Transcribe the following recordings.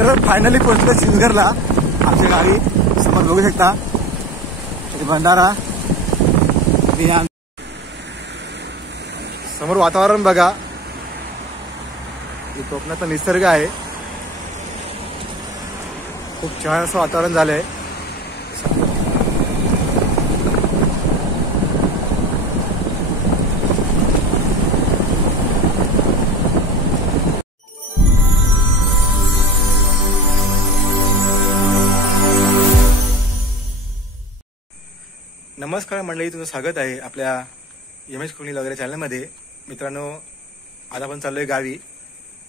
तर फायनली पोहोचलो सिंदगरला. आमची गाडी समोर बघू शकता, भंडारा. समोर वातावरण बघा, कोकणाचा निसर्ग आहे. खूप छान असं वातावरण झालंय. नमस्कार मंडळी, तुमचं स्वागत आहे आपल्या एम.एस. कोकणी वगैरे चॅनलमध्ये. मित्रांनो, आज आपण चाललोय गावी.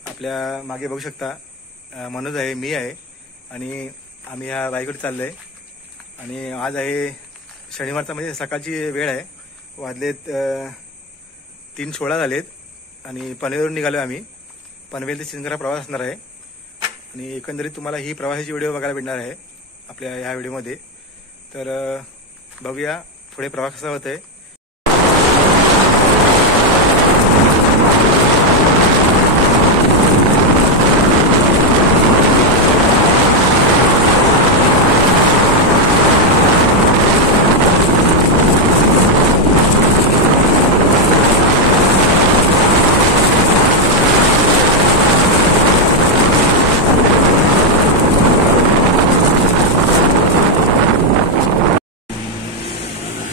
आपल्या मागे बघू शकता मनोज आहे, मी आहे आणि आम्ही ह्या बाईकवर चाललोय. आणि आज आहे शनिवारचा, म्हणजे सकाळची वेळ आहे. वाजलेत 3:16 झालेत आणि पनवेलवरून निघालो आम्ही. पनवेल ते सिंदगर प्रवास असणार आहे आणि एकंदरीत तुम्हाला ही प्रवासाची व्हिडिओ बघायला भेटणार आहे आपल्या ह्या व्हिडिओमध्ये. तर बघूया पुढे प्रवास कसा होतोय.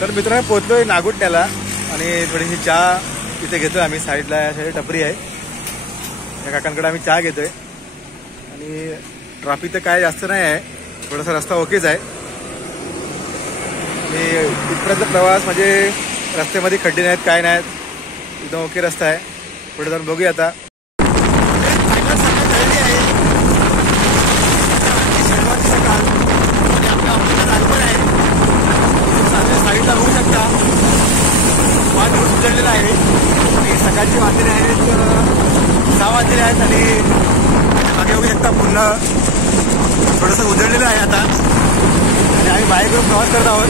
तर मित्रांनो, पोहोचलोय नागुटण्याला आणि थोडीशी चहा इथे घेतोय आम्ही. साईडला या साईडला टपरी आहे, या काकांकडे आम्ही चहा घेतोय. आणि ट्रॅफिक तर काय जास्त नाही आहे, थोडासा रस्ता ओकेच आहे. आणि इथपर्यंत प्रवास म्हणजे रस्त्यामध्ये खड्डे नाहीत, काय नाहीत, एकदम ओके रस्ता आहे. पुढे जाऊन बघूया आता. साईडला होऊ शकता वाद उजळलेला आहे आणि सकाळची वाजले आहेत, 6 वाजलेले आहेत आणि मागे होऊ शकता पूर्ण थोडंसं उजळलेलं आहे आता. आणि आम्ही बाईकवर प्रवास करत आहोत.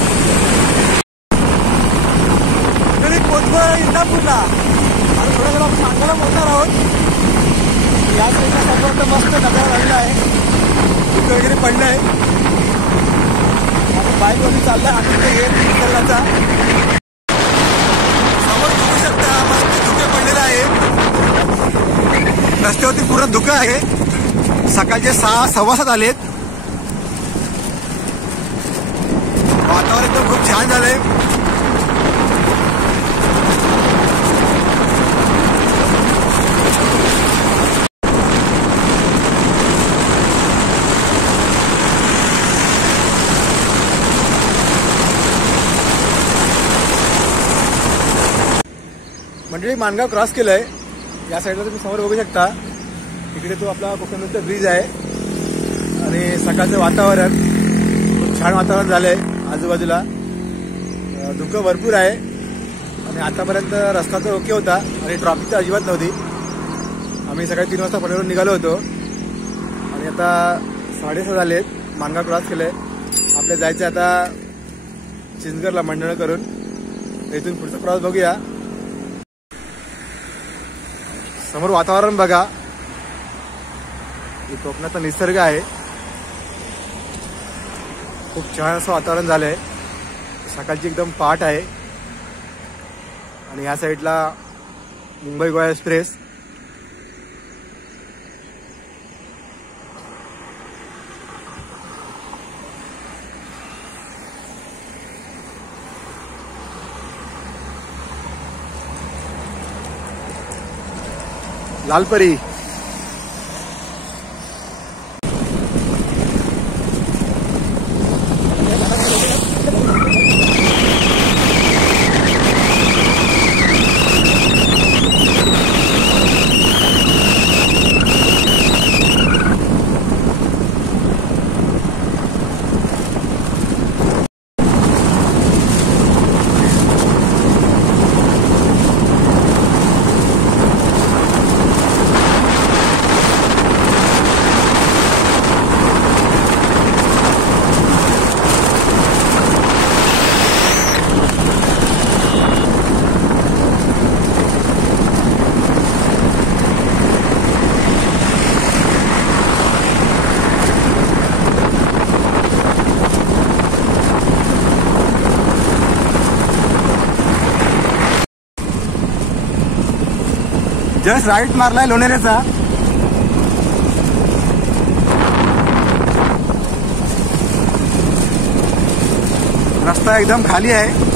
तरी पोचलो इंदापूरला आणि थोडं जरा सांगायला बोलणार आहोत. या साईडला समोर मस्त नजारा झालेला आहे, तिथे वगैरे पडलं आहे. बाईक वरती चाललाय आम्ही निसर्गाचा. समोर बघू शकता मस्त धुके पडलेला आहे, रस्त्यावरती पूर्ण धुकं आहे. सकाळचे 6:15 आलेत. वातावरण एकदम खूप छान झालंय. मंडळी, माणगाव क्रॉस केलंय. या साईडला तुम्ही समोर बघू शकता, इकडे तो आपला कोकणाचा ब्रिज आहे. आणि सकाळचं वातावरण खूप छान वातावरण झालंय. आजूबाजूला धुकं भरपूर आहे आणि आतापर्यंत रस्ता तर ओके होता आणि ट्रॅफिक तर अजिबात नव्हती. आम्ही सकाळी 3 वाजता पनवेलवरून निघालो होतो आणि आता 6:30 झालेत. माणगाव क्रॉस केलंय. आपल्या जायचं आता सिंदगरला मंडळ करून. इथून पुढचा प्रवास बघूया. समोर वातावरण बघा, कोकणाचा निसर्ग आहे. खूप छान असं वातावरण झालंय. सकाळची एकदम पहाट आहे आणि या साईडला Mumbai Goa express. Lalpari. Just right मारलाय लोणेरेचा. रस्ता एकदम खाली आहे.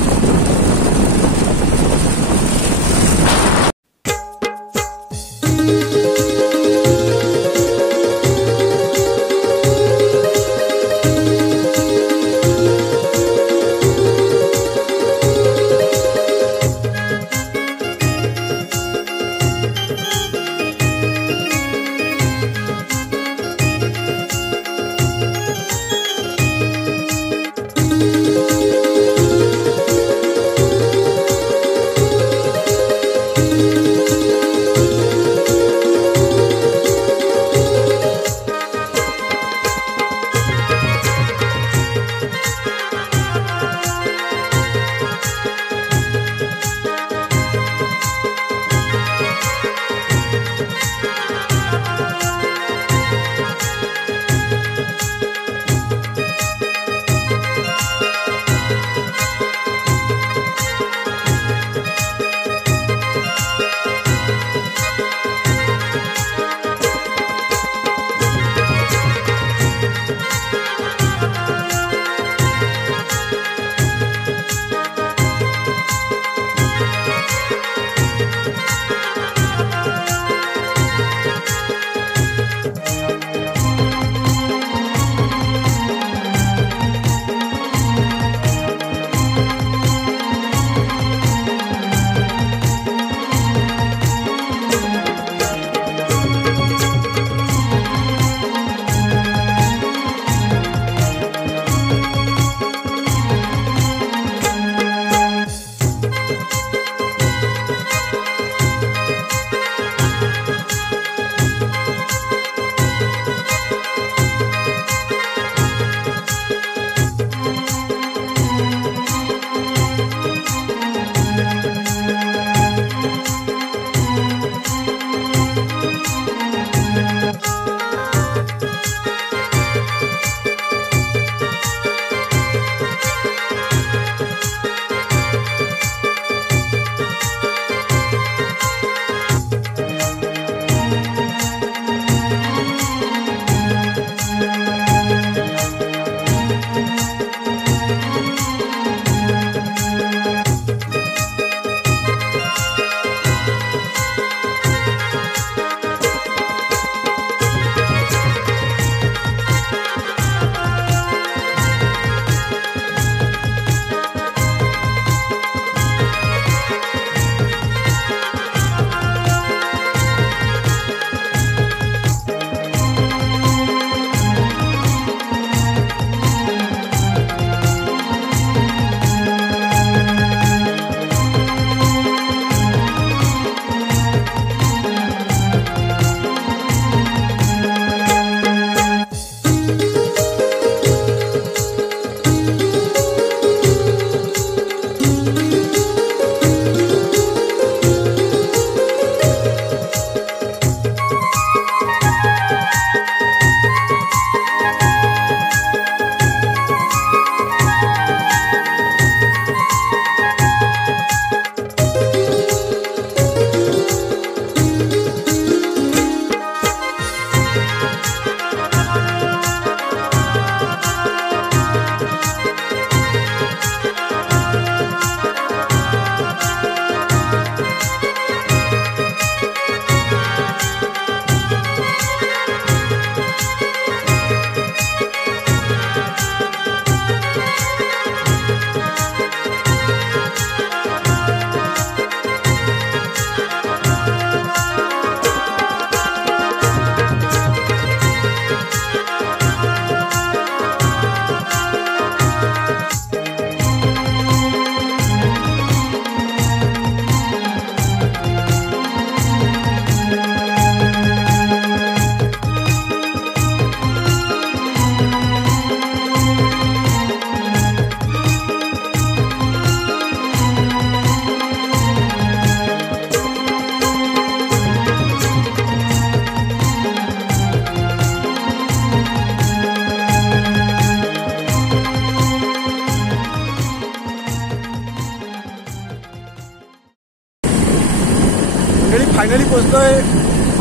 पोहोचतोय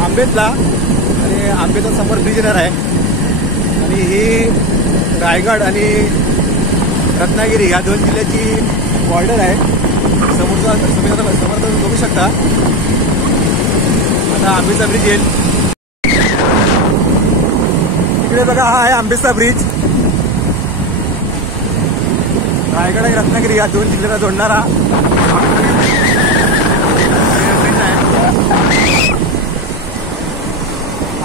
आंबेतला आणि आंबेचा समोर ब्रिज येणार आहे आणि ही रायगड आणि रत्नागिरी या दोन जिल्ह्याची बॉर्डर आहे. समोर तुम्ही बघू शकता. आता आंबेचा ब्रिज येईल. इकडे बघा हा आहे आंबेचा ब्रिज. रायगड आणि रत्नागिरी या दोन जिल्ह्याला जोडणारा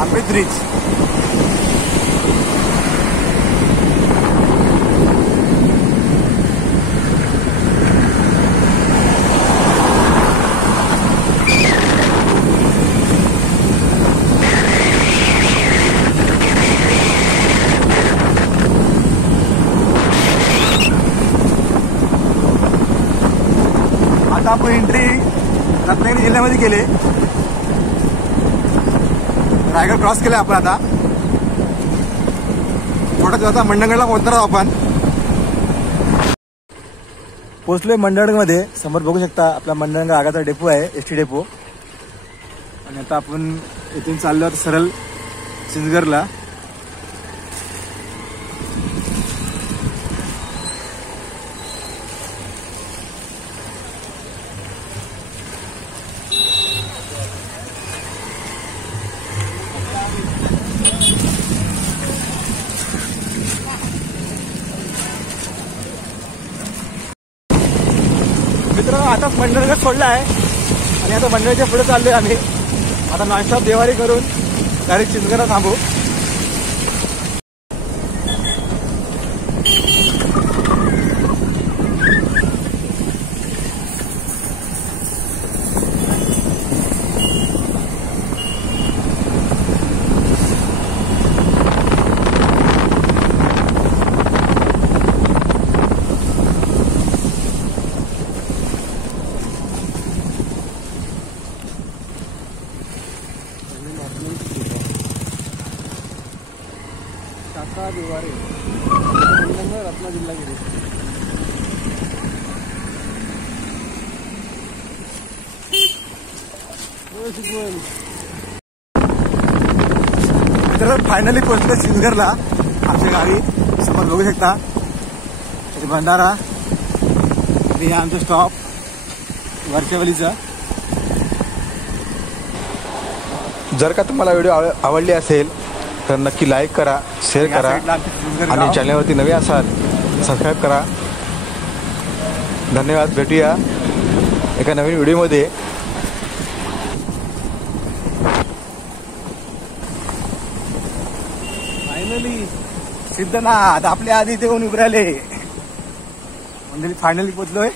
आंबे ब्रिज. आता आपण एंट्री रत्नागिरी जिल्ह्यामध्ये केले. रायगड क्रॉस केला आपण. आता थोड्या दिवसात मंडणगडला पोहोचणार आहोत आपण. पोहोचलोय मंडणगडमध्ये. समोर बघू शकता आपला मंडणगड आगाचा डेपो आहे, एसटी डेपो. आणि आता आपण इथून चाललो आहोत सरळ सिंदगरला. मित्रांनो आता मंडणगड सोडला आहे आणि आता मंडळच्या पुढे चाललोय आम्ही. आता नॉनस्टॉप देवारी करून डायरेक्ट सिंदगरला थांबू. देवारे रत्नागिरी. तर फायनली पोहोचलो सिंदगरला. आमची गाडी समोर बघू शकता. भंडारा आणि आमचा स्टॉप वरच्यावलीचा. जर का तुम्हाला व्हिडिओ आवडली असेल तर नक्की लाईक करा, शेअर करा आणि चॅनलवरती नवे असाल सबस्क्राईब करा. धन्यवाद. भेटूया एका नवीन व्हिडिओमध्ये. फायनली सिद्धनाथ आपल्या आधी ते येऊन उभे राहिले. म्हणजे फायनली पोहोचलोय.